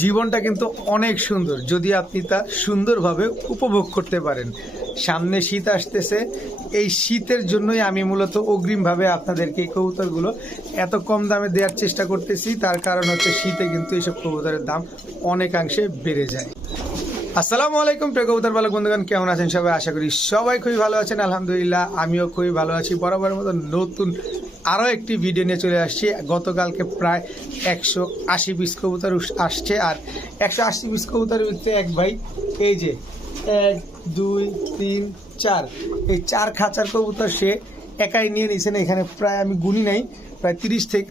জীবনটা কিন্তু অনেক সুন্দর যদি আপনি তা সুন্দরভাবে উপভোগ করতে পারেন। সামনে শীত আসতেছে, এই শীতের জন্যই আমি মূলত অগ্রিমভাবে আপনাদেরকে এই কবুতরগুলো এত কম দামে দেওয়ার চেষ্টা করতেছি। তার কারণ হচ্ছে শীতে কিন্তু এইসব কবুতরের দাম অনেকাংশে বেড়ে যায়। আসসালামু আলাইকুম প্রিয় কবুতর পালক বন্ধুগণ, কেমন আছেন সবাই? আশা করি সবাই খুবই ভালো আছেন। আলহামদুলিল্লাহ আমিও খুবই ভালো আছি। বরাবরের মতো নতুন আরও একটি ভিডিও নিয়ে চলে আসছি। গতকালকে প্রায় 180 পিস কবুতর আসছে, আর 180 পিস কবুতরের ভিতরে এক ভাই এই যে 1 2 3 4 এই 4 খাঁচার কবুতর সে একাই নিয়ে নিয়েছেন। এখানে প্রায় আমি গুনি নাই, প্রায়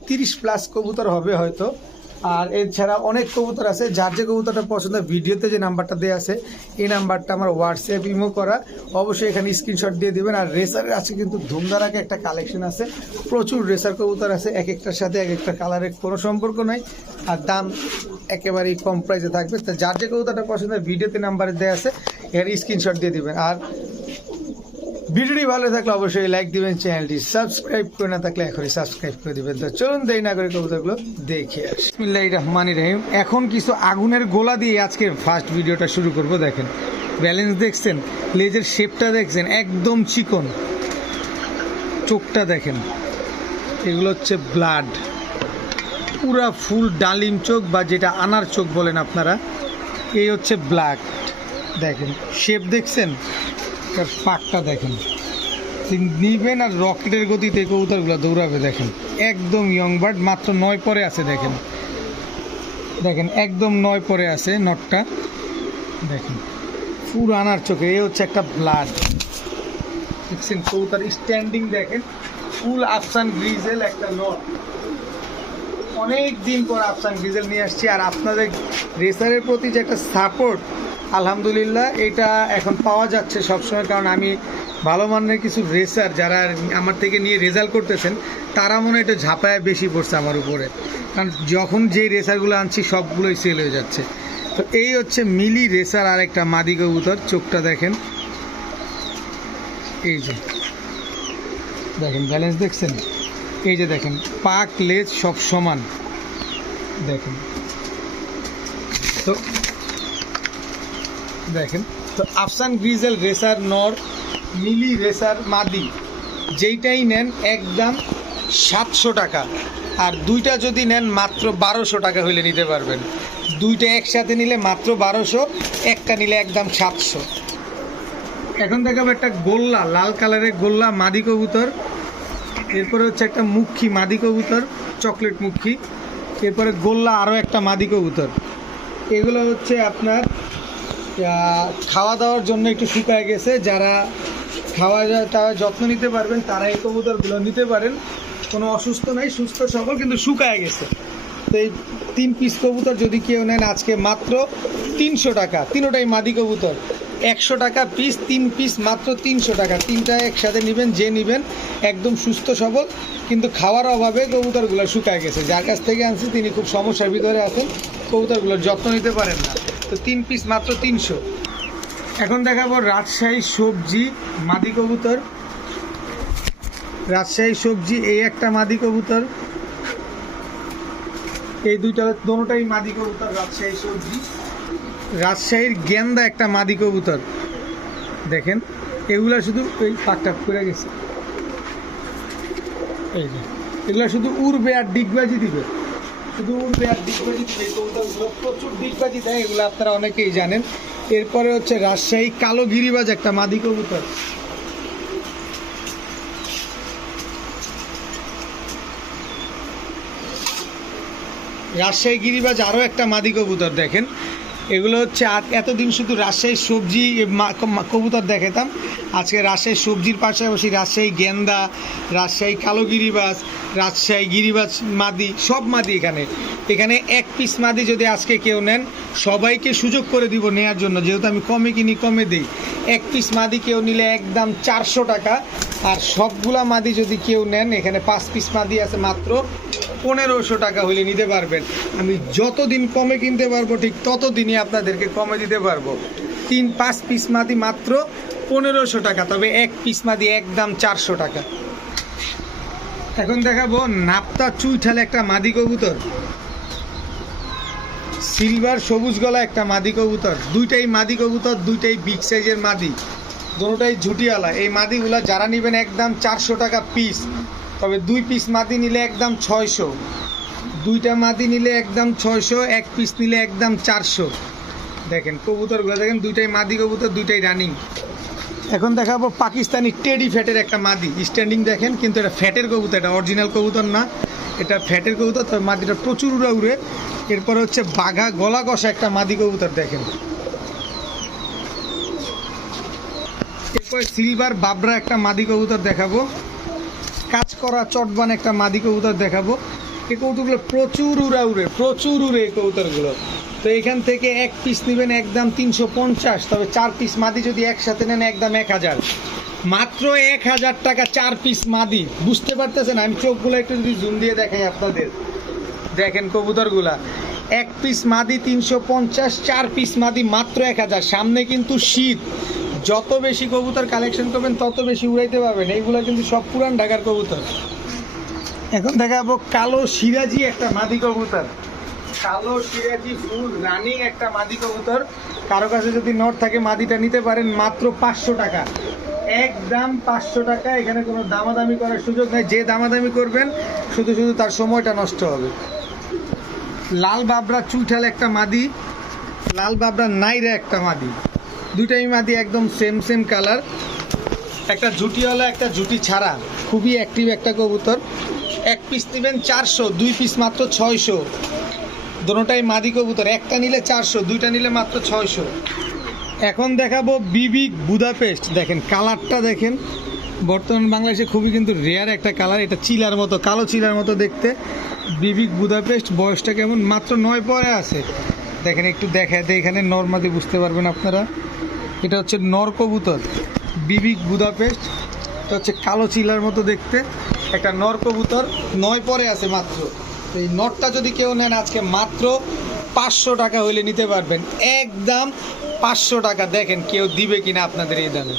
30 প্লাস কবুতর হবে হয়তো। আর এছাড়া অনেক কবুতর আছে। যার যে কবুতরটা পছন্দ, ভিডিওতে যে নাম্বারটা দেওয়া আছে এই নাম্বারটা আমার হোয়াটসঅ্যাপ ইমো করা, অবশ্যই এখানে স্ক্রিনশট দিয়ে দিবেন। আর রেসারের আছে কিন্তু ধুমধারাকে একটা কালেকশন আছে, প্রচুর রেসার কবুতর আছে। এক একটার সাথে এক একটা কালারের কোনো সম্পর্ক নাই, আর দাম একেবারেই কম প্রাইসে থাকবে। তো যার যে কবুতরটা পছন্দ, ভিডিওতে নাম্বারে দেওয়া আছে, এখানে স্ক্রিনশট দিয়ে দিবেন। আর ভিডিওটি ভালো থাকলে অবশ্যই লাইক দিবেন, চ্যানেলটি সাবস্ক্রাইব করে না থাকলে এখনই সাবস্ক্রাইব করে দিবেন। তো চলুন দেরি না করে কবুতরগুলো দেখে আসি। বিসমিল্লাহির রহমানির রহিম। এখন কিছু আগুনের গোলা দিয়ে আজকের ফার্স্ট ভিডিওটা শুরু করব। দেখেন ব্যালেন্স দেখছেন, লেজের শেপটা দেখছেন, একদম চিকন। চোখটা দেখেন, এগুলো হচ্ছে ব্লাড, পুরা ফুল ডালিম চোখ বা যেটা আনার চোখ বলেন আপনারা, এই হচ্ছে ব্ল্যাক। দেখেন শেপ দেখছেন, তার পাকটা দেখেন, নিবেন আর রকেটের গতিতে কবুতরগুলো দৌড়াবে। দেখেন একদম ইয়ং বার্ড, মাত্র 9 পরে আছে। দেখেন দেখেন একদম 9 পরে আছে নটটা। দেখেন ফুল আনার চোখে, এই হচ্ছে একটা ব্লাড। দেখছেন কবুতর স্ট্যান্ডিং দেখেন, ফুল আফসান গ্রিজেল একটা নট। অনেক দিন পর আফসান গ্রিজেল নিয়ে আসছি। আর আপনাদের রেসারের প্রতি যে একটা সাপোর্ট, আলহামদুলিল্লাহ এটা এখন পাওয়া যাচ্ছে সবসময়। কারণ আমি ভালো মানের কিছু রেসার যারা আমার থেকে নিয়ে রেজাল্ট করতেছেন, তারা মনে হয় এটা ঝাঁপায় বেশি পড়ছে আমার উপরে। কারণ যখন যেই রেসারগুলো আনছি সবগুলোই সেল হয়ে যাচ্ছে। তো এই হচ্ছে মিলি রেসার আর একটা মাদি কবুতর। চোখটা দেখেন, এই যে দেখেন ব্যালেন্স দেখছেন, এই যে দেখেন পাক লেজ সব সমান। দেখেন তো দেখেন তো আফসান গ্রিজেল রেসার নর, মিলি রেসার মাদি, যেইটাই নেন একদম 700 টাকা। আর দুইটা যদি নেন মাত্র 1200 টাকা হইলে নিতে পারবেন। দুইটা একসাথে নিলে মাত্র 1200, একটা নিলে একদম 700। এখন দেখাবো একটা গোল্লা, লাল কালারের গোল্লা মাদি কবুতর। এরপরে হচ্ছে একটা মুখী মাদি কবুতর, চকলেট মুখী। এরপরে গোল্লা আরও একটা মাদি কবুতর। এগুলো হচ্ছে আপনার খাওয়া দাওয়ার জন্য একটু শুকায় গেছে। যারা খাওয়া দাওয়ার যত্ন নিতে পারবেন তারা এই কবুতরগুলো নিতে পারেন। কোনো অসুস্থ নাই, সুস্থ সবল, কিন্তু শুকায় গেছে। তো এই 3 পিস কবুতর যদি কেউ নেন আজকে মাত্র 300 টাকা। তিনোটাই মাদি কবুতর, 100 টাকা পিস, 3 পিস মাত্র 300 টাকা। তিনটা একসাথে নেবেন, যে নেবেন একদম সুস্থ সবল, কিন্তু খাওয়ার অভাবে কবুতরগুলো শুকায় গেছে। যার কাছ থেকে আনছি তিনি খুব সমস্যার ভিতরে আছেন, কবুতরগুলোর যত্ন নিতে পারেন না। তো 3 পিস মাত্র 300। এখন দেখাবো রাজশাহী সবজি মাদি কবুতর। রাজশাহী সবজি এই একটা মাদি কবুতর, এই দুটোটাই মাদি কবুতর। রাজশাহী সবজি, রাজশাহীর গেন্দা একটা মাদি কবুতর। দেখেন এগুলা শুধু এই পাকটা করে গেছে, এই যে এগুলা শুধু উড়বে আর ডিগবাজি দিবে, শুধু উড়বে আর ডিগবাজি দিবে। কবুতরগুলো প্রচুর ডিগবাজি দেয়, এগুলো আপনারা অনেকেই জানেন। এরপরে হচ্ছে রাজশাহী কালো গিরিবাজ একটা মাদি কবুতর। রাজশাহী গিরিবাজ আরও একটা মাদি কবুতর। দেখেন এগুলো হচ্ছে এতদিন শুধু রাজশাহী সবজি কবুতর দেখাতাম, আজকে রাজশাহী সবজির পাশাপাশি রাজশাহী গেন্দা, রাজশাহী কালো গিরিবাজ, রাজশাহী গিরিবাজ মাদি, সব মাদি এখানে 1 পিস মাদি যদি আজকে কেউ নেন, সবাইকে সুযোগ করে দিব নেওয়ার জন্য, যেহেতু আমি কমে কিনি কমে দিই। 1 পিস মাদি কেউ নিলে একদম 400 টাকা। আর সবগুলা মাদি যদি কেউ নেন, এখানে 5 পিস মাদি আছে, মাত্র 1500 টাকা হলে নিতে পারবেন। আমি যতদিন কমে কিনতে পারবো ঠিক ততদিনই আপনাদেরকে কমে দিতে পারবো। 3-5 পিস মাদি মাত্র 1500 টাকা, তবে 1 পিস মাদি একদম 400 টাকা। এখন দেখাবো নাপ্তা চুইঠাল একটা মাদি কবুতর। সিলভার সবুজ গলা একটা মাদি কবুতর, দুইটাই মাদি কবুতর, দুইটাই বিগ সাইজের মাদি, দুটোটাই ঝুটিওয়ালা। এই মাদিগুলা যারা নেবেন একদম 400 টাকা পিস, তবে 2 পিস মাদি নিলে একদম 600, দুইটা মাদি নিলে একদম 600, 1 পিস নিলে একদম 400। দেখেন কবুতরগুলো দেখেন, দুইটাই মাদি কবুতর, দুইটাই রানিং। এখন দেখাবো পাকিস্তানি টেডি ফ্যাটের একটা মাদি, স্ট্যান্ডিং দেখেন, কিন্তু এটা ফ্যাটের কবুতর, এটা অরিজিনাল কবুতর না, এটা ফ্যাটের কবুতর। তবে মাদিটা প্রচুর উড়ে উড়ে। এরপর হচ্ছে বাঘা গলা কষা একটা মাদি কবুতর দেখেন। এরপর সিলভার বাবরা একটা মাদি কবুতর দেখাবো, কাজ করা চটবান একটা মাদি কবুতর দেখাবো। এই কবুতরগুলো প্রচুর উড়া উড়ে, প্রচুর উড়ে এই কবুতরগুলো। তো এখান থেকে 1 পিস নেবেন একদম 350, তবে 4 পিস মাদি যদি একসাথে নেন একদম 1000, মাত্র 1000 টাকা 4 পিস মাদি। বুঝতে পারতেছেন? আমি চোখগুলো একটু যদি জুম দিয়ে দেখাই আপনাদের, দেখেন কবুতরগুলা 1 পিস মাদি 350, 4 পিস মাদি মাত্র 1000। সামনে কিন্তু শীত, যত বেশি কবুতর কালেকশন করবেন তত বেশি উড়াইতে পারবেন। এইগুলো কিন্তু সব পুরান ঢাকার কবুতর। এখন দেখাবো কালো সিরাজি একটা মাদি কবুতর, কালো সিরাজি ফুল রানিং একটা মাদি কবুতর। কারো কাছে যদি নট থাকে মাদিটা নিতে পারেন মাত্র 500 টাকা, একদম 500 টাকা। এখানে কোনো দামাদামি করার সুযোগ নেই, যে দামাদামি করবেন শুধু শুধু তার সময়টা নষ্ট হবে। লাল বাবরা চুইঠাল একটা মাদি, লাল বাবরা নাইরা একটা মাদি, দুইটাই মাদি একদম সেম সেম কালার, একটা ঝুটিওয়ালা একটা ঝুটি ছাড়া, খুবই অ্যাক্টিভ একটা কবুতর। 1 পিস নেবেন 400, 2 পিস মাত্র 600। দুটোটাই মাদি কবুতর, একটা নিলে 400, দুইটা নিলে মাত্র 600। এখন দেখাবো বিবিক বুদাপেস্ট, দেখেন কালারটা দেখেন, বর্তমান বাংলাদেশে খুবই কিন্তু রেয়ার একটা কালার, এটা চিলার মতো, কালো চিলার মতো দেখতে। বিবিক বুদাপেস্ট, বয়সটা কেমন? মাত্র 9 পরে আছে। দেখেন একটু দেখায় দেয়, এখানে নর্মাদি বুঝতে পারবেন আপনারা। এটা হচ্ছে নর কবুতর, বিবিক বুদাপেস্ট। এটা হচ্ছে কালো চিলার মতো দেখতে একটা নর কবুতর, 9 পরে আছে মাত্র। তো এই নটটা যদি কেউ নেন আজকে মাত্র 500 টাকা হইলে নিতে পারবেন, একদম 500 টাকা। দেখেন কেউ দিবে কিনা আপনাদের এই দামে।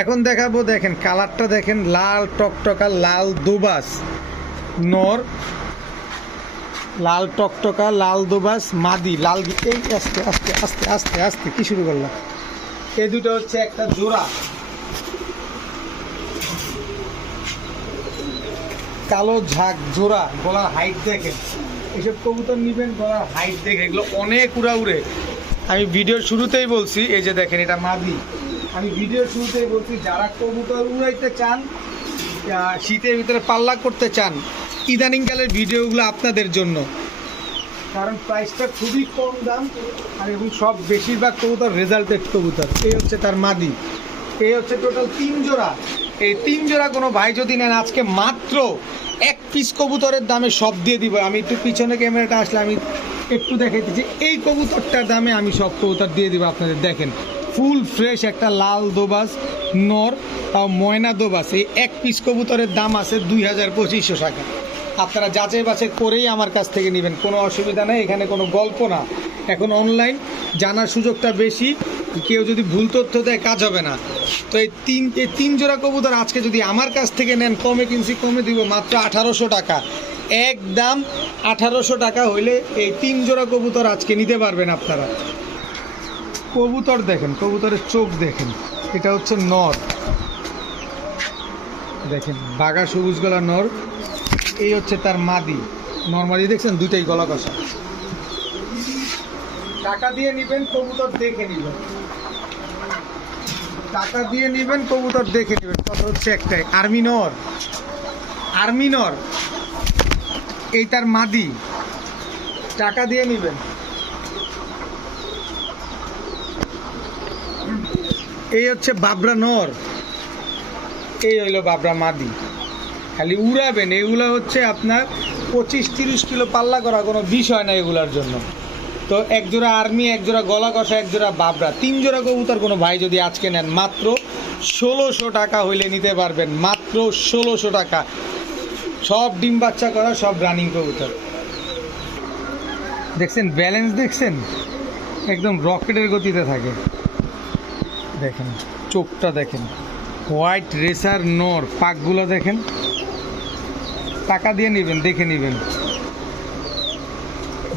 এখন দেখাবো, দেখেন কালারটা দেখেন, লাল টকটকা লাল দোবাস নর, লাল টকটকা লাল দোবাস মাদি, লাল। এই আস্তে আস্তে আস্তে আস্তে আস্তে কি শুরু করলাম। এই দুটো হচ্ছে একটা জোড়া, কালো ঝাঁক জোড়া, গলার হাইট দেখেন। এসব কবুতর নিবেন গলার হাইট দেখে, এগুলো অনেক উড়া উড়ে। আমি ভিডিওর শুরুতেই বলছি, এই যে দেখেন এটা মাদি। আমি ভিডিওর শুরুতেই বলছি, যারা কবুতর উড়াইতে চান, শীতের ভিতরে পাল্লা করতে চান, ইদানিংকালের ভিডিওগুলো আপনাদের জন্য, কারণ প্রাইসটা খুবই কম দাম, আর এবং সব বেশিরভাগ কবুতর রেজাল্টেড কবুতর। এই হচ্ছে তার মাদি, এই হচ্ছে টোটাল 3 জোড়া। এই 3 জোড়া কোনো ভাই যদি নেন আজকে মাত্র 1 পিস কবুতরের দামে সব দিয়ে দিব। আমি একটু পিছনে ক্যামেরাটা আসলে আমি একটু দেখাইতেছি, এই কবুতরটার দামে আমি সব কবুতর দিয়ে দিব আপনাদের। দেখেন ফুল ফ্রেশ একটা লাল দোবাস নর, তাও ময়না দোবাস। এই 1 পিস কবুতরের দাম আছে 2200 টাকা। আপনারা যাচাই বাছাই করেই আমার কাছ থেকে নেবেন, কোনো অসুবিধা নেই, এখানে কোনো গল্প না। এখন অনলাইন জানার সুযোগটা বেশি, কেউ যদি ভুল তথ্য দেয় কাজ হবে না। তো এই তিন জোড়া কবুতর আজকে যদি আমার কাছ থেকে নেন, কমে কিনছি, কমে দিব মাত্র 1800 টাকা, একদম 1800 টাকা হইলে এই 3 জোড়া কবুতর আজকে নিতে পারবেন আপনারা। কবুতর দেখেন, কবুতরের চোখ দেখেন, এটা হচ্ছে নর, দেখেন বাঘা সবুজ গলা নর। এই হচ্ছে তার মাদি, নর্মালি দেখছেন দুইটাই গলা কষা। টাকা দিয়ে নেবেন কবুতর দেখে নেবেন, টাকা দিয়ে নেবেন কবুতর দেখে নেবেন। কথা হচ্ছে একটাই, আর্মি নর, আর্মি নর, এই তার মাদি, টাকা দিয়ে নেবেন। এই হচ্ছে বাবরা নর, এই হইলো বাবরা মাদি। খালি উড়াবেন, এগুলো হচ্ছে আপনার 25-30 কিলো পাল্লা করা কোনো বিষয় না এগুলার জন্য। তো এক জোড়া আর্মি, এক জোড়া গলা কষা, এক জোড়া বাবরা, 3 জোড়া কবুতর কোনো ভাই যদি আজকে নেন মাত্র 1600 টাকা হইলে নিতে পারবেন, মাত্র 1600 টাকা। সব ডিম বাচ্চা করা, সব রানিং কবুতর। দেখছেন ব্যালেন্স, দেখছেন একদম রকেটের গতিতে থাকে। দেখেন চোখটা দেখেন, হোয়াইট রেসার নর, পাকগুলো দেখেন। টাকা দিয়ে নেবেন, দেখে নেবেন।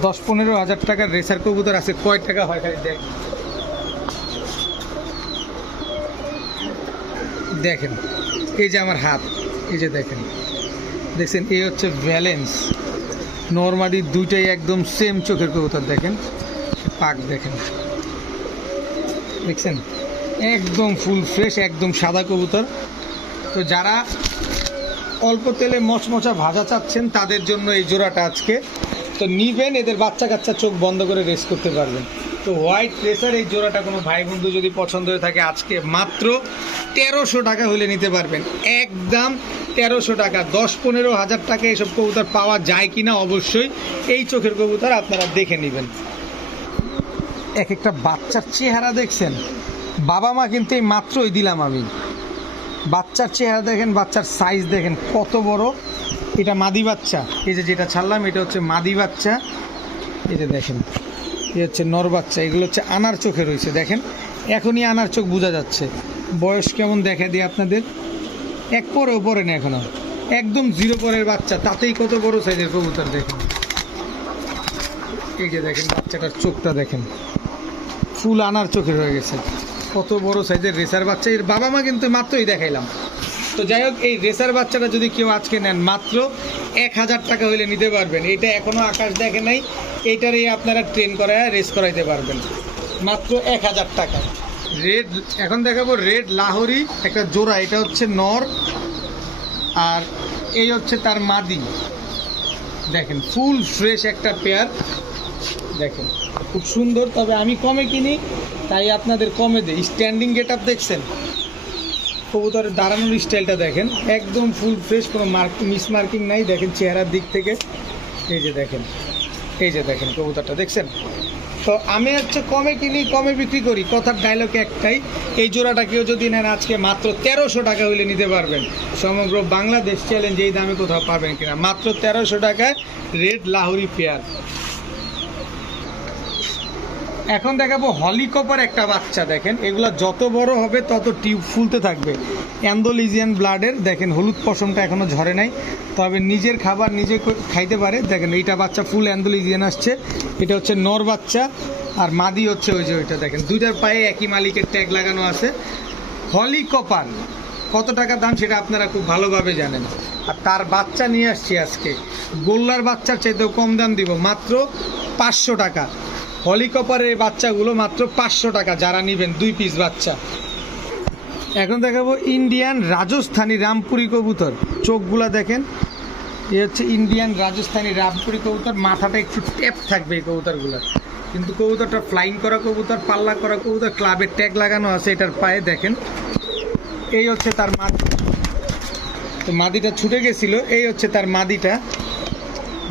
10-15 হাজার টাকার রেসার কবুতর আছে, কয় টাকা হয় খালি দেখেন। এই যে আমার হাত, এই যে দেখছেন, এই হচ্ছে ভ্যালেন্স নরমালি, দুইটাই একদম সেম চোখের কবুতর। দেখেন পাক, দেখেন দেখছেন, একদম ফুল ফ্রেশ, একদম সাদা কবুতর। তো যারা অল্প তেলে মচমচা ভাজা চাচ্ছেন তাদের জন্য এই জোড়াটা আজকে তো নিবেন, এদের বাচ্চা কাচ্চা চোখ বন্ধ করে রেস করতে পারবেন। তো হোয়াইট রেসার এই জোড়াটা কোনো ভাই বন্ধু যদি পছন্দ হয়ে থাকে, আজকে মাত্র 1300 টাকা হলে নিতে পারবেন, একদম 1300 টাকা। 10-15 হাজার টাকা এসব কবুতর পাওয়া যায় কিনা অবশ্যই এই চোখের কবুতর আপনারা দেখে নেবেন। এক একটা বাচ্চার চেহারা দেখছেন, বাবা মা কিন্তু এই মাত্রই দিলাম আমি। বাচ্চার চেহারা দেখেন, বাচ্চার সাইজ দেখেন কত বড়। এটা মাদি বাচ্চা, এই যে যেটা ছাড়লাম এটা হচ্ছে মাদি বাচ্চা। এই যে দেখেন, এই হচ্ছে নর বাচ্চা। এগুলো হচ্ছে আনার চোখে রয়েছে, দেখেন এখনই আনার চোখ বোঝা যাচ্ছে। বয়স কেমন দেখা দিয়ে আপনাদের, এক পরেও পরে না এখনো, একদম 0 পরের বাচ্চা, তাতেই কত বড় সাইজের কবুতর। দেখেন এই যে দেখেন বাচ্চাটার চোখটা দেখেন, ফুল আনার চোখে রয়ে গেছে, কত বড় সাইজের রেসার বাচ্চা। এর বাবা মা কিন্তু মাত্রই দেখাইলাম। তো যাই হোক, এই রেসার বাচ্চাটা যদি কেউ আজকে নেন, মাত্র 1000 টাকা হইলে নিতে পারবেন। এটা এখনও আকাশ দেখে নাই, এইটারই আপনারা ট্রেন করায় রেস করাইতে পারবেন, মাত্র 1000 টাকা। রেড, এখন দেখাবো রেড লাহোরি একটা জোড়া। এটা হচ্ছে নর আর এই হচ্ছে তার মাদি। দেখেন ফুল ফ্রেশ একটা পেয়ার, দেখেন খুব সুন্দর। তবে আমি কমে কিনি তাই আপনাদের কমে দেই। স্ট্যান্ডিং গেট আপ দেখছেন, কবুতরের দাঁড়ানোর স্টাইলটা দেখেন, একদম ফুল ফ্রেশ, কোনো মিস মার্কিং নাই। দেখেন চেহারার দিক থেকে, এই যে দেখেন, এই যে দেখেন কবুতরটা দেখছেন। তো আমি হচ্ছে কমে কিনি কমে বিক্রি করি, কথার ডায়লগ একটাই। এই জোড়াটা কেউ যদি নেন আজকে মাত্র 1300 টাকা হইলে নিতে পারবেন। সমগ্র বাংলাদেশ চ্যালেঞ্জ, এই দামে কোথাও পাবেন কিনা, মাত্র 1300 টাকায় রেড লাহোরি পেয়ার। এখন দেখাবো হলিকপার একটা বাচ্চা। দেখেন এগুলো যত বড় হবে তত টিউব ফুলতে থাকবে। অ্যান্ডোলিজিয়ান ব্লাডের, দেখেন হলুদ পশমটা এখনও ঝরে নাই, তবে নিজের খাবার নিজে খাইতে পারে। দেখেন এইটা বাচ্চা ফুল অ্যান্ডোলিজিয়ান আসছে। এটা হচ্ছে নর বাচ্চা আর মাদি হচ্ছে ওই যে ওইটা। দেখেন দুইটার পায়ে একই মালিকের ট্যাগ লাগানো আছে। হলিকপার কত টাকা দাম সেটা আপনারা খুব ভালোভাবে জানেন। আর তার বাচ্চা নিয়ে আসছি আজকে, গোল্লার বাচ্চার চাইতেও কম দাম দিব, মাত্র 500 টাকা। হলিকপারের বাচ্চাগুলো মাত্র 500 টাকা যারা নেবেন, 2 পিস বাচ্চা। এখন দেখাবো ইন্ডিয়ান রাজস্থানী রামপুরি কবুতর। চোখগুলা দেখেন, এ হচ্ছে ইন্ডিয়ান রাজস্থানী রামপুরি কবুতর। মাথাটা একটু ট্যাপ থাকবে এই কবুতরগুলো, কিন্তু কবুতরটা ফ্লাইং করা কবুতর, পাল্লা করা কবুতর, ক্লাবের ট্যাগ লাগানো আছে এটার পায়ে। দেখেন এই হচ্ছে তার মাদি, তো মাদিটা ছুটে গেছিল, এই হচ্ছে তার মাদিটা।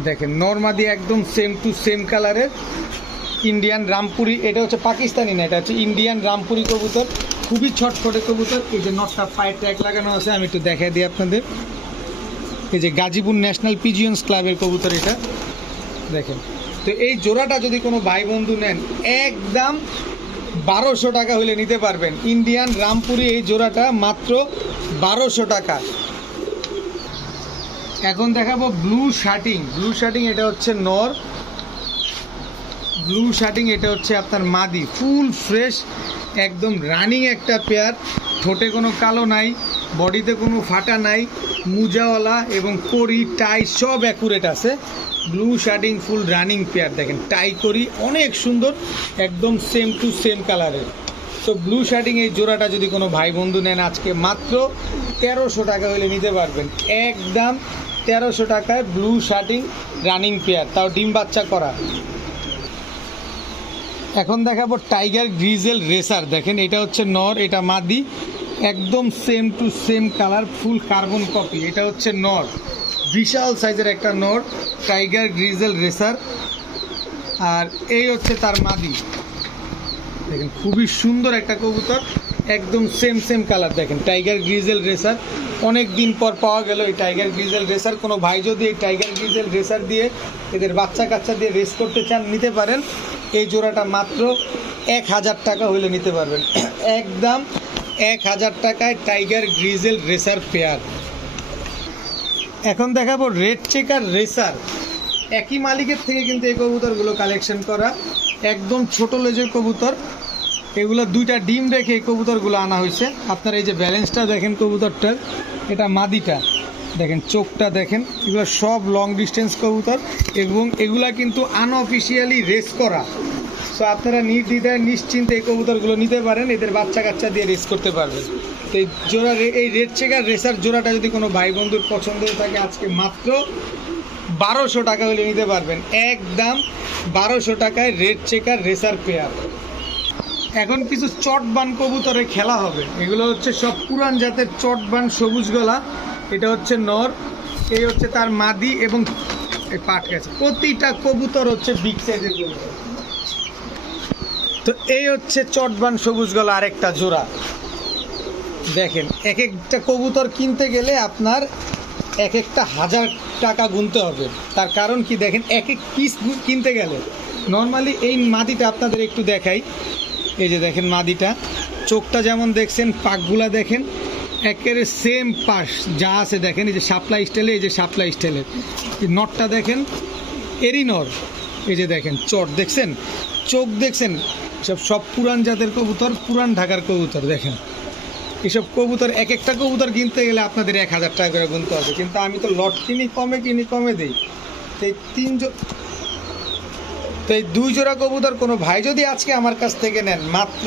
দেখেন নর মাদি একদম সেম টু সেম কালারের ইন্ডিয়ান রামপুরি। এটা হচ্ছে পাকিস্তানি না, এটা হচ্ছে ইন্ডিয়ান রামপুরি কবুতর, খুবই ছটফটে কবুতর। এই যে নটটা পায়ে ট্যাগ লাগানো আছে, আমি একটু দেখাই দিই আপনাদের। এই যে গাজীপুর ন্যাশনাল পিজিয়ন্স ক্লাবের কবুতর এটা, দেখেন। তো এই জোড়াটা যদি কোনো ভাই বন্ধু নেন, একদম 1200 টাকা হলে নিতে পারবেন। ইন্ডিয়ান রামপুরি এই জোড়াটা মাত্র 1200 টাকা। এখন দেখাবো ব্লু শার্টিং। ব্লু শার্টিং এটা হচ্ছে নর, ব্লু শার্টিং এটা হচ্ছে আপনার মাদি। ফুল ফ্রেশ একদম রানিং একটা পেয়ার, ঠোঁটে কোনো কালো নাই, বডিতে কোনো ফাটা নাই, মুজাওয়ালা এবং করি টাই সব অ্যাকুরেট আছে। ব্লু শার্টিং ফুল রানিং পেয়ার, দেখেন টাই করি অনেক সুন্দর, একদম সেম টু সেম কালারের। তো ব্লু শার্টিং এই জোড়াটা যদি কোনো ভাই বন্ধু নেন, আজকে মাত্র 1300 টাকা হলে নিতে পারবেন, একদম 1300 টাকায় ব্লু শার্টিং রানিং পেয়ার, তাও ডিম বাচ্চা করা। এখন দেখাবো টাইগার গ্রিজেল রেসার। দেখেন এটা হচ্ছে নর, এটা মাদি, একদম same to same colour, full carbon copy. এটা হচ্ছে নর, বিশাল সাইজের একটা নর, টাইগার গ্রিজেল রেসার। আর এই হচ্ছে তার মাদি। দেখেন খুবই সুন্দর একটা কবুতর, একদম সেম সেম কালার। দেখেন টাইগার গ্রিজেল রেসার, অনেক দিন পর পাওয়া গেল এই টাইগার গ্রিজেল রেসার। কোনো ভাই যদি এই টাইগার গ্রিজেল রেসার দিয়ে এদের বাচ্চা কাচ্চা দিয়ে রেস করতে চান, নিতে পারেন। এই জোড়াটা মাত্র 1000 টাকা হইলে নিতে পারবেন, একদম 1000 টাকায় টাইগার গ্রিজেল রেসার পেয়ার। এখন দেখাবো রেড চেকার রেসার। একই মালিকের থেকে কিন্তু এই কবুতরগুলো কালেকশন করা, একদম ছোট লেজের কবুতর। এগুলো 2টা ডিম রেখে এই কবুতরগুলো আনা হয়েছে। আপনারা এই যে ব্যালেন্সটা দেখেন কবুতরটার, এটা মাদিটা দেখেন, চোখটা দেখেন, এগুলো সব লং ডিস্টেন্স কবুতর এবং এগুলা কিন্তু আনঅফিসিয়ালি রেস করা। সো আপনারা নির্দ্বিধায় নিশ্চিন্তে এই কবুতরগুলো নিতে পারেন, এদের বাচ্চা কাচ্চা দিয়ে রেস করতে পারবেন। তো এই জোড়া, এই রেড চেকার রেসার জোড়াটা যদি কোনো ভাই বন্ধুর পছন্দ থাকে, আজকে মাত্র 1200 টাকা হলে নিতে পারবেন, একদম 1200 টাকায় রেড চেকার রেসার পেয়ার। এখন কিছু চটবান কবুতরে খেলা হবে। এগুলো হচ্ছে সব পুরান জাতের চটবান সবুজ গলা। এটা হচ্ছে নর, এই হচ্ছে তার মাদি এবং এই পাট গেছে। প্রতিটা কবুতর হচ্ছে বিগ সাইজের কবুতর। তো এই হচ্ছে চটবান সবুজ গলা আরেকটা জোড়া। দেখেন, এক একটা কবুতর কিনতে গেলে আপনার এক একটা 1000 টাকা গুনতে হবে। তার কারণ কি দেখেন, এক এক পিস কিনতে গেলে নর্মালি এই মাদিটা আপনাদের একটু দেখাই। এই যে দেখেন মাদিটা, চোখটা যেমন দেখছেন, পাকগুলা দেখেন একেবারে সেম পাশ যা আছে দেখেন। এই যে শাপলা স্টাইলে, এই যে শাপলা স্টাইলের নটটা দেখেন, এরই নর। এই যে দেখেন চট দেখছেন, চোখ দেখছেন, সব পুরান জাতের কবুতর, পুরান ঢাকার কবুতর। দেখেন এসব কবুতর এক একটা কবুতর কিনতে গেলে আপনাদের 1000 টাকা করে গুনতে হবে, কিন্তু আমি তো লট কিনি কমে দিই। তো এই 2 জোড়া কবুতর কোনো ভাই যদি আজকে আমার কাছ থেকে নেন, মাত্র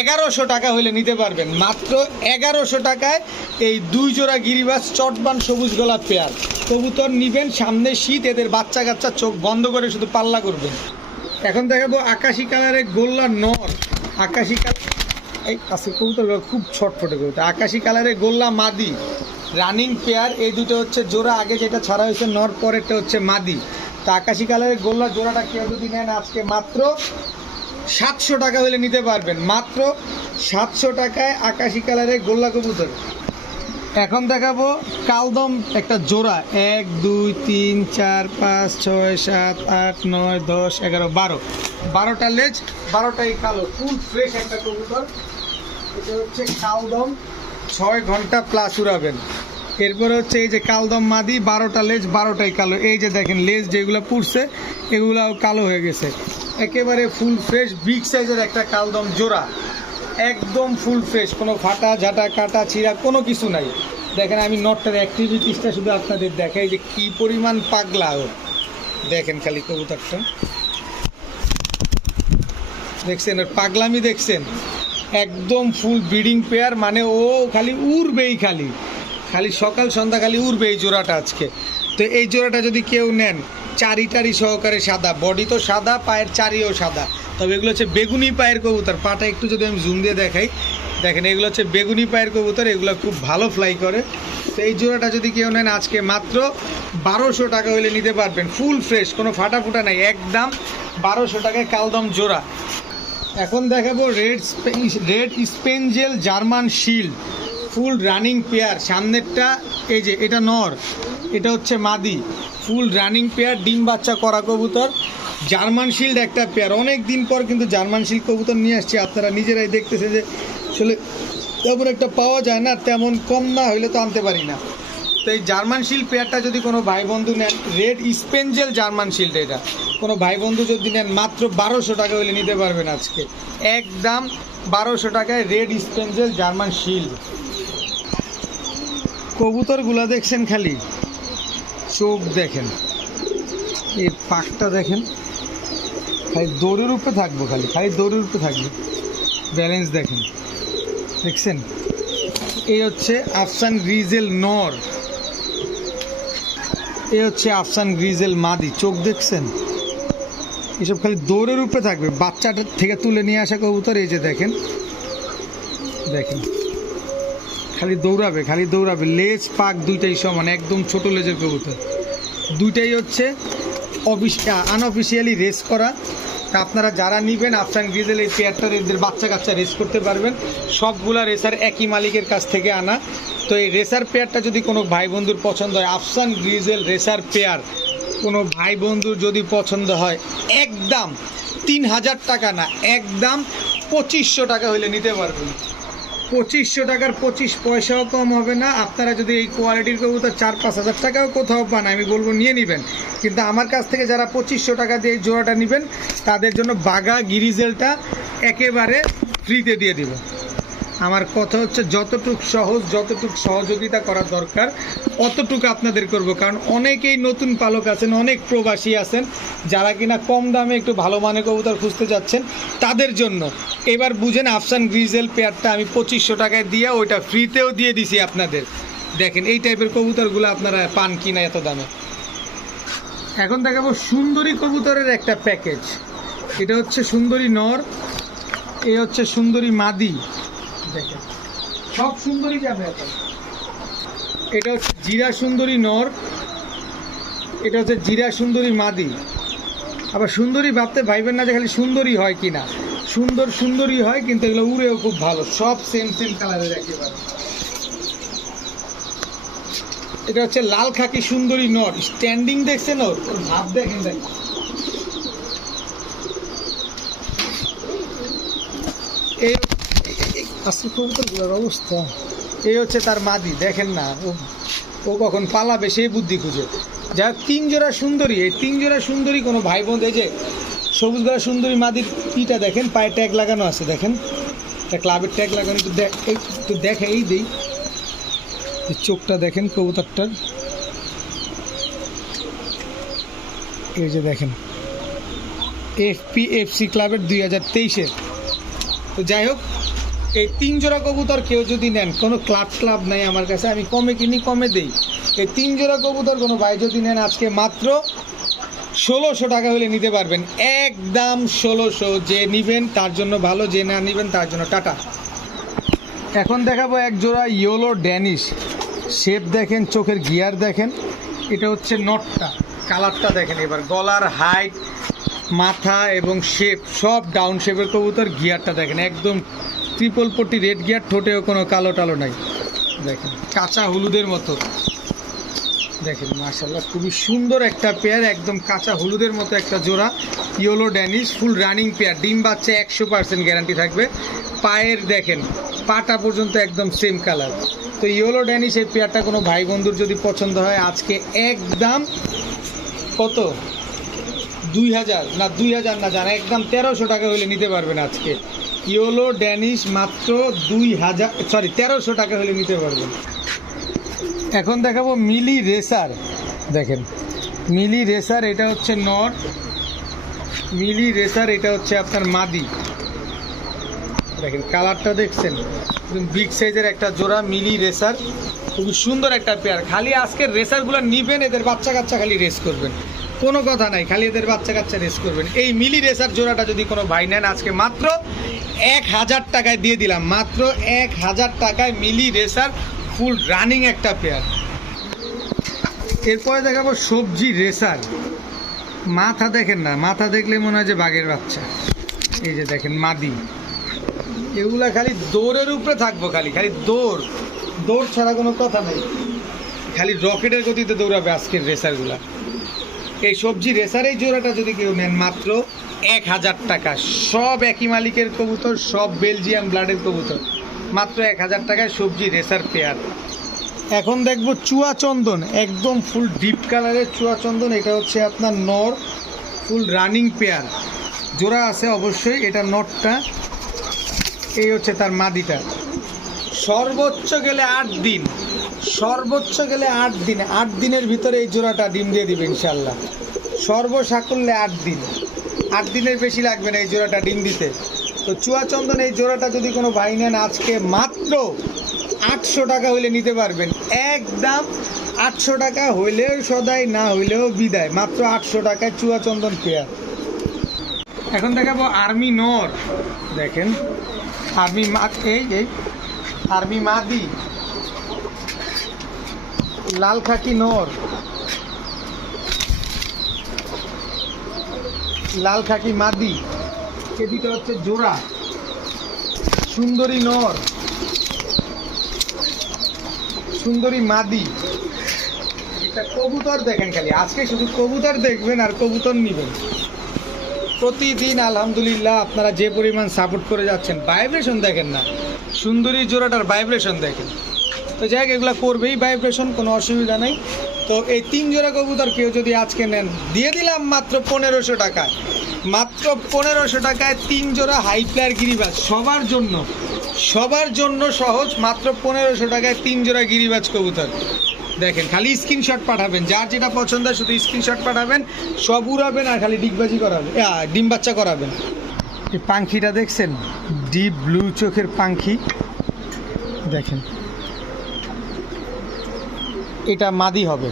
1100 টাকা হলে নিতে পারবেন। মাত্র 1100 টাকায় এই 2 জোড়া গিরিবাজ চটবান সবুজ গলা পেয়ার কবুতর নিবেন। সামনে শীত, এদের বাচ্চা কাচ্চা চোখ বন্ধ করে শুধু পাল্লা করবেন। এখন দেখাবো আকাশি কালারের গোল্লা নর। আকাশি কালার এই আছে কবুতর, খুব ছটফটে কবুতর। আকাশি কালারের গোল্লা মাদি রানিং পেয়ার। এই দুটো হচ্ছে জোড়া, আগে যেটা ছাড়া হয়েছে নর, পরেরটা হচ্ছে মাদি। তা আকাশি কালারের গোল্লা জোড়াটা কেউ যদি নেন, আজকে মাত্র 700 টাকা হলে নিতে পারবেন। মাত্র 700 টাকায় আকাশি কালারের গোল্লা কবুতর। এখন দেখাবো কালদম একটা জোড়া, 1 2 3 4 5 6 7 8 9 10 11 12টা লেজ, 12টাই কালো, ফুল ফ্রেশ একটা কবুতর। এটা হচ্ছে কালদম, 6 ঘন্টা প্লাস উড়াবেন। এরপরে হচ্ছে এই যে কালদম মাদি, 12টা লেজ, 12টাই কালো। এই যে দেখেন লেজ যেগুলো পুড়ছে এগুলাও কালো হয়ে গেছে। একেবারে ফুল ফ্রেশ বিগ সাইজের একটা কালদম জোড়া, একদম ফুল ফ্রেশ, কোনো ফাটা ঝাঁটা কাটা ছিঁড়া কোনো কিছু নাই। দেখেন আমি নটটার অ্যাক্টিভিটিসটা শুধু আপনাদের দেখাই যে কি পরিমাণ পাগলা ও। দেখেন খালি কবুতরটা দেখছেন, ওর পাগলামি দেখছেন, একদম ফুল ব্রিডিং পেয়ার। মানে ও খালি উড়বেই, খালি সকাল সন্ধ্যা খালি উড়বে এই জোড়াটা আজকে। তো এই জোড়াটা যদি কেউ নেন, চারি সহকারে সাদা, বডি তো সাদা, পায়ের চারিও সাদা। তবে এগুলো হচ্ছে বেগুনি পায়ের কবুতর। পাটা একটু যদি আমি জুম দিয়ে দেখাই, দেখেন এগুলো হচ্ছে বেগুনি পায়ের কবুতর, এগুলো খুব ভালো ফ্লাই করে। তো এই জোড়াটা যদি কেউ নেন, আজকে মাত্র 1200 টাকা হলে নিতে পারবেন। ফুল ফ্রেশ, কোনো ফাটা ফুটা নাই, একদম 1200 টাকায় কালদম জোড়া। এখন দেখাবো red spangle German shield, full running pair. সামনেরটা এই যে এটা নর, এটা হচ্ছে মাদি, ফুল রানিং পেয়ার, ডিম বাচ্চা করা কবুতর। জার্মান শিল্ড একটা পেয়ার, অনেক দিন পর কিন্তু জার্মান শিল্ড কবুতর নিয়ে আসছি। আপনারা নিজেরাই দেখতেছে যে আসলে তেমন একটা পাওয়া যায় না, তেমন কম না হইলে তো আনতে পারি না। তো এই জার্মান শিল্ড পেয়ারটা যদি কোনো ভাই বন্ধু নেন, রেড স্পেঞ্জেল জার্মান শিল্ড, এটা কোনো ভাই বন্ধু যদি নেন, মাত্র 1200 টাকা হলে নিতে পারবেন আজকে, একদম 1200 টাকায় রেড স্পেঞ্জেল জার্মান শিল্ড। কবুতরগুলো দেখছেন, খালি চোখ দেখেন, এর পাকটা দেখেন, খালি দৌড়ের উপরে থাকবো, খালি দৌড়ের উপরে থাকবে। ব্যালেন্স দেখেন, দেখছেন। এই হচ্ছে আফসান গ্রিজেল নর, এই হচ্ছে আফসান গ্রিজেল মাদি, চোখ দেখছেন, এসব খালি দৌড়ের উপরে থাকবে। বাচ্চাটার থেকে তুলে নিয়ে আসা কবুতর, এই যে দেখেন খালি দৌড়াবে, লেজ পাক দুইটাই সমান, একদম ছোট লেজের কবুতর। দুইটাই হচ্ছে আনঅফিসিয়ালি রেস করা। আপনারা যারা নেবেন আফসান গ্রিজেল এই পেয়ারটার, এদের বাচ্চা কাচ্চা রেস করতে পারবেন। সবগুলা রেসার একই মালিকের কাছ থেকে আনা। তো এই রেসার পেয়ারটা যদি কোনো ভাই বন্ধুর পছন্দ হয়, আফসান গ্রিজেল রেসার পেয়ার কোনো ভাই বন্ধুর যদি পছন্দ হয়, একদম 3000 টাকা না, একদম 2500 টাকা হলে নিতে পারবেন। 2500 টাকার 25 পয়সাও কম হবে না। আপনারা যদি এই কোয়ালিটির কবুতর 4-5 হাজার টাকাও কোথাও পান, আমি বলবো নিয়ে নেবেন। কিন্তু আমার কাছ থেকে যারা 2500 টাকা দিয়ে এই জোড়াটা নেবেন তাদের জন্য বাঘা গিরিজেলটা একেবারে ফ্রিতে দিয়ে দিব। আমার কথা হচ্ছে যতটুকু সহজ, যতটুকু সহযোগিতা করার দরকার অতটুকু আপনাদের করব। কারণ অনেকেই নতুন পালক আছেন, অনেক প্রবাসী আছেন যারা কিনা কম দামে একটু ভালো মানের কবুতর খুঁজতে যাচ্ছেন, তাদের জন্য এবার বুঝেন আফসান গ্রিজেল পেয়ারটা আমি 2500 টাকায় দিয়ে ওইটা ফ্রিতেও দিয়ে দিছি আপনাদের। দেখেন এই টাইপের কবুতরগুলো আপনারা পান কিনা এত দামে। এখন দেখাবো সুন্দরী কবুতরের একটা প্যাকেজ। এটা হচ্ছে সুন্দরী নর, এ হচ্ছে সুন্দরী মাদি। দেখেন সব সুন্দরী যাবে এখন। এটা হচ্ছে জিরা সুন্দরী নর, এটা হচ্ছে জিরা সুন্দরী মাদি। আবার সুন্দরী ভাবতে ভাইবেন না যে খালি সুন্দরী হয় কিনা, সুন্দরী হয়, কিন্তু এগুলো উড়েও খুব ভালো, সব সেম কালারের একেবারে। এটা হচ্ছে লাল খাকি সুন্দরী নর, স্ট্যান্ডিং দেখছেন ওর ভাব দেখেন। এই আসলে কবুতরগুলোর অবস্থা, এই হচ্ছে তার মাদি। দেখেন না ও কখন পালাবে সেই বুদ্ধি খুঁজে। যা 3 জোড়া সুন্দরী, এই 3 জোড়া সুন্দরী কোনো ভাই বোন, এই যে সবুজ গলা সুন্দরী মাদির পিটা দেখেন, পায়ে ট্যাগ লাগানো আছে, দেখেন ক্লাবের ট্যাগ লাগানো। একটু দেখে এই দিই, চোখটা দেখেন কবুতরটার, এই যে দেখেন FPFC ক্লাবের 2023-এর। তো যাই হোক, এই 3 জোড়া কবুতর কেউ যদি নেন, কোনো ক্লাব নাই আমার কাছে, আমি কমে কিনি কমে দেই। এই 3 জোড়া কবুতর কোনো ভাই যদি নেন আজকে মাত্র 1600 টাকা হলে নিতে পারবেন, একদম 1600। যে নিবেন তার জন্য ভালো, যে না নিবেন তার জন্য টাটা। এখন দেখাবো এক জোড়া ইয়েলো ড্যানিশ। শেপ দেখেন, চোখের গিয়ার দেখেন, এটা হচ্ছে নটটা, কালারটা দেখেন। এবার গলার হাইট, মাথা এবং শেপ সব ডাউন শেপের কবুতর। গিয়ারটা দেখেন একদম ট্রিপল পট্টি রেড গিয়ার, ঠোঁটেও কোনো কালো টালো নাই। দেখেন কাঁচা হলুদের মতো, দেখেন মাশাআল্লাহ খুবই সুন্দর একটা পেয়ার, একদম কাঁচা হলুদের মতো একটা জোড়া ইয়েলো ড্যানিশ, ফুল রানিং পেয়ার। ডিম বাচ্চা 100% গ্যারান্টি থাকবে। পায়ের দেখেন পাটা পর্যন্ত একদম সেম কালার। তো ইয়েলো ড্যানিশ এই পেয়ারটা কোনো ভাই বন্ধুর যদি পছন্দ হয় আজকে একদম কত 2000 না জানা, একদম 1300 টাকা হলে নিতে পারবেন আজকে। ইয়েলো ড্যানিশ মাত্র 1300 টাকা হলে নিতে পারবেন। এখন দেখাবো মিলি রেসার। দেখেন মিলি রেসার, এটা হচ্ছে নর, মিলি রেসার এটা হচ্ছে আপনার মাদি। দেখেন কালারটা দেখছেন, বিগ সাইজের একটা জোড়া মিলি রেসার, খুবই সুন্দর একটা পেয়ার। খালি আজকের রেসারগুলো নিবেন, এদের বাচ্চা কাচ্চা খালি রেস করবেন, কোনো কথা নাই, খালি এদের বাচ্চা কাচ্চা রেস করবেন। এই মিলি রেসার জোড়াটা যদি কোনো ভাই নেন আজকে মাত্র 1000 টাকায় দিয়ে দিলাম, মাত্র 1000 টাকায় মিলি রেসার, ফুল রানিং একটা পেয়ার। এরপরে দেখাবো সবজি রেসার। মাথা দেখেন না, মাথা দেখলে মনে হয় যে বাঘের বাচ্চা। এই যে দেখেন মাদি, এগুলা খালি দৌড়ের উপরে থাকবো, খালি দৌড় ছাড়া কোনো কথা নেই, খালি রকেটের গতিতে দৌড়াবে আজকের রেসারগুলা। এই সবজি রেসার এই জোড়াটা যদি কেউ নেন মাত্র 1000 টাকা, সব একই মালিকের কবুতর, সব বেলজিয়াম ব্লাডের কবুতর, মাত্র 1000 টাকায় সবজি রেসার পেয়ার। এখন দেখবো চুয়া চন্দন, একদম ফুল ডিপ কালারের চুয়া চন্দন। এটা হচ্ছে আপনার নর, ফুল রানিং পেয়ার, জোড়া আছে অবশ্যই। এটা নটটা, এই হচ্ছে তার মাদিটা। সর্বোচ্চ গেলে 8 দিন, সর্বোচ্চ গেলে 8 দিন, 8 দিনের ভিতরে এই জোড়াটা ডিম দিয়ে দিবে ইনশাল্লাহ। সর্বসাকুল্যে 8 দিন, 8 দিনের বেশি লাগবে না এই জোড়াটা ডিম দিতে। তো চুয়া চন্দন এই জোড়াটা যদি কোনো ভাই নেন আজকে মাত্র 800 টাকা হইলে নিতে পারবেন, একদম 800 টাকা হইলেও সদাই, না হইলেও বিদায়, মাত্র 800 টাকায় চুয়া চন্দন পেয়ার। এখন দেখাবো আর্মি নর। দেখেন আর্মি এই আর্মি মাদি, লাল খাকি নর, লাল খাকি মাদি, এ দুটো হচ্ছে জোড়া। সুন্দরী নর, সুন্দরী মাদি। এটা কবুতর দেখেন, খালি আজকে শুধু কবুতর দেখবেন আর কবুতর নিবেন। প্রতিদিন আলহামদুলিল্লাহ আপনারা যে পরিমাণ সাপোর্ট করে যাচ্ছেন, ভাইব্রেশন দেখেন না, সুন্দরী জোড়াটার ভাইব্রেশন দেখেন। তো যাই হোক, এগুলো করবেই ভাইব্রেশন, কোনো অসুবিধা নেই। তো এই 3 জোড়া কবুতর কেউ যদি আজকে নেন, দিয়ে দিলাম মাত্র 1500 টাকায়। মাত্র 1500 টাকায় 3 জোড়া হাই ফ্লায়ার গিরিবাজ, সবার জন্য সহজ। মাত্র 1500 টাকায় 3 জোড়া গিরিবাজ কবুতর দেখেন। খালি স্ক্রিনশট পাঠাবেন, যার যেটা পছন্দ হয় শুধু স্ক্রিনশট পাঠাবেন, সব উড়াবেন আর খালি ডিগবাজি করাবেন, ডিম বাচ্চা করাবেন। এই পাখিটা দেখছেন, ডিপ ব্লু চোখের পাখি দেখেন, এটা মাদি হবে।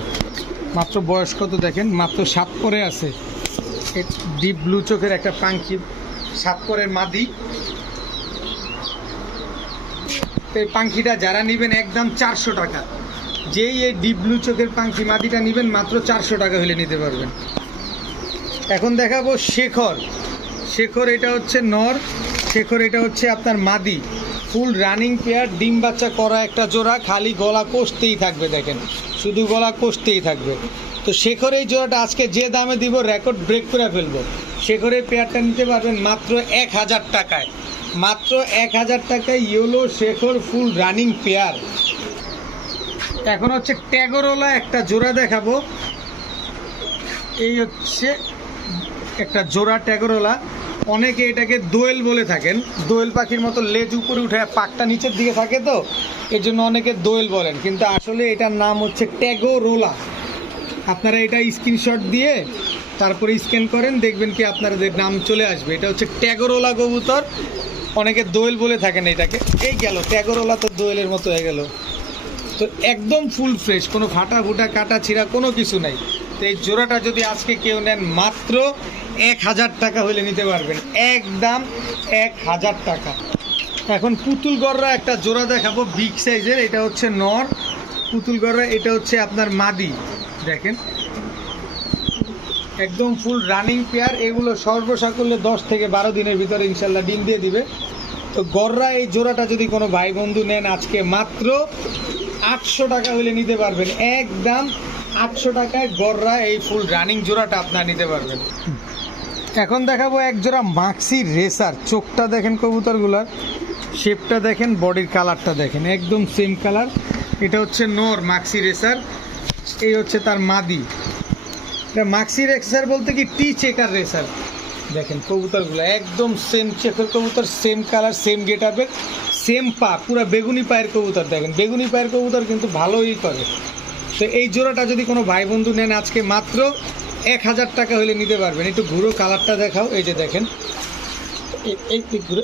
মাত্র বয়স কত দেখেন, মাত্র 7 পরে আছে। ডিপ ব্লু চোখের একটা পাখি, 7 পরের মাদি। এই পাখিটা যারা নেবেন একদম 400 টাকা। যেই এই ডিপ ব্লু চোখের পাখি মাদিটা নেবেন মাত্র 400 টাকা হলে নিতে পারবেন। এখন দেখাবো শেখর, এটা হচ্ছে নর, শেখর এটা হচ্ছে আপনার মাদি। ফুল রানিং পেয়ার, ডিম বাচ্চা করা একটা জোড়া, খালি গলা কষতেই থাকবে দেখেন, শুধু গলা কষতেই থাকবে। তো শেখর এই জোড়াটা আজকে যে দামে দিব রেকর্ড ব্রেক করে ফেলবো। শেখরের পেয়ারটা নিতে পারবেন মাত্র 1000 টাকায়। মাত্র 1000 টাকায় ইয়েলো শেখর ফুল রানিং পেয়ার। এখন হচ্ছে ট্যাগরওয়ালা একটা জোড়া দেখাবো। এই হচ্ছে একটা জোড়া ট্যাগরওয়ালা, অনেকে এটাকে দোয়েল বলে থাকেন। দোয়েল পাখির মতো লেজ উপরে উঠে পাকটা নিচের দিকে থাকে, তো এর জন্য অনেকে দোয়েল বলেন, কিন্তু আসলে এটার নাম হচ্ছে ট্যাগরওয়ালা। আপনারা এটা স্ক্রিনশট দিয়ে তারপরে স্ক্যান করেন, দেখবেন কি আপনাদের নাম চলে আসবে। এটা হচ্ছে ট্যাগরওয়ালা কবুতর, অনেকে দোয়েল বলে থাকেন এটাকে। এই গেল ট্যাগরওয়ালা, তো দোয়েলের মতো হয়ে গেল। তো একদম ফুল ফ্রেশ, কোনো ফাটা ফুটা কাটা ছিঁড়া কোনো কিছু নাই। তো এই জোড়াটা যদি আজকে কেউ নেন মাত্র 1000 টাকা হলে নিতে পারবেন, একদম 1000 টাকা। এখন পুতুল গররা একটা জোড়া দেখাবো বিগ সাইজের। এটা হচ্ছে নর পুতুল গররা, এটা হচ্ছে আপনার মাদি দেখেন, একদম ফুল রানিং পেয়ার। এগুলো সর্বসাকুল্যে 10 থেকে 12 দিনের ভিতরে ইনশাল্লাহ ডিম দিয়ে দিবে। তো গররা এই জোড়াটা যদি কোনো ভাই বন্ধু নেন আজকে মাত্র 800 টাকা হলে নিতে পারবেন, একদম 800 টাকায় গররা এই ফুল রানিং জোড়াটা আপনারা নিতে পারবেন। এখন দেখাবো এক জোড়া মাক্সি রেসার। চোখটা দেখেন কবুতরগুলার, শেপটা দেখেন, বডির কালারটা দেখেন, একদম সেম কালার। এটা হচ্ছে নর মাক্সি রেসার, এই হচ্ছে তার মাদি। এটা মাক্সি রেসার বলতে কি টি চেকার রেসার। দেখেন কবুতরগুলো একদম সেম চেকের কবুতর, সেম কালার, সেম গেট আপের, সেম পা, পুরো বেগুনি পায়ের কবুতর দেখেন। বেগুনি পায়ের কবুতর কিন্তু ভালোই করে। তো এই জোড়াটা যদি কোনো ভাই বন্ধু নেন আজকে মাত্র 1000 টাকা হলে নিতে পারবেন। একটু ঘুরো, কালারটা দেখাও, এই যে দেখেন,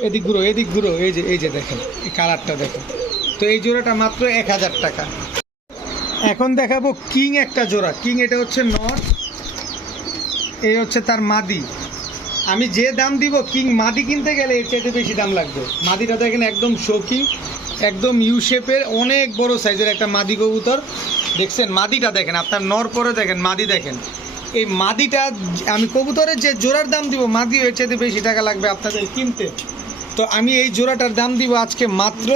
এদিক ঘুরো, এই যে দেখেন এই কালারটা দেখেন। তো এই জোড়াটা মাত্র 1000 টাকা। এখন দেখাবো কিং একটা জোড়া। কিং এটা হচ্ছে নর, এই হচ্ছে তার মাদি। আমি যে দাম দিব কিং মাদি কিনতে গেলে এর চাইতে বেশি দাম লাগবে। মাদিটা দেখেন একদম শৌখিন, একদম ইউ শেপের, অনেক বড় সাইজের একটা মাদি কবুতর দেখছেন। মাদিটা দেখেন, আপনার নর পরে দেখেন, মাদি দেখেন। এই মাদিটা আমি কবুতরের যে জোড়ার দাম দিব, মাদি এর চাইতে বেশি টাকা লাগবে আপনাদের কিনতে। তো আমি এই জোড়াটার দাম দিব আজকে মাত্র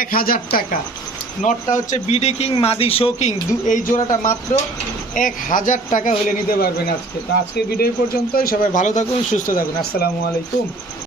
1000 টাকা। নটটা হচ্ছে বিডি কিং, মাদি শৌকিং, এই জোড়াটা মাত্র 1000 টাকা হলে নিতে পারবেন আজকে। তো আজকে ভিডিও পর্যন্তই, সবাই ভালো থাকুন, সুস্থ থাকুন, আসসালামু আলাইকুম।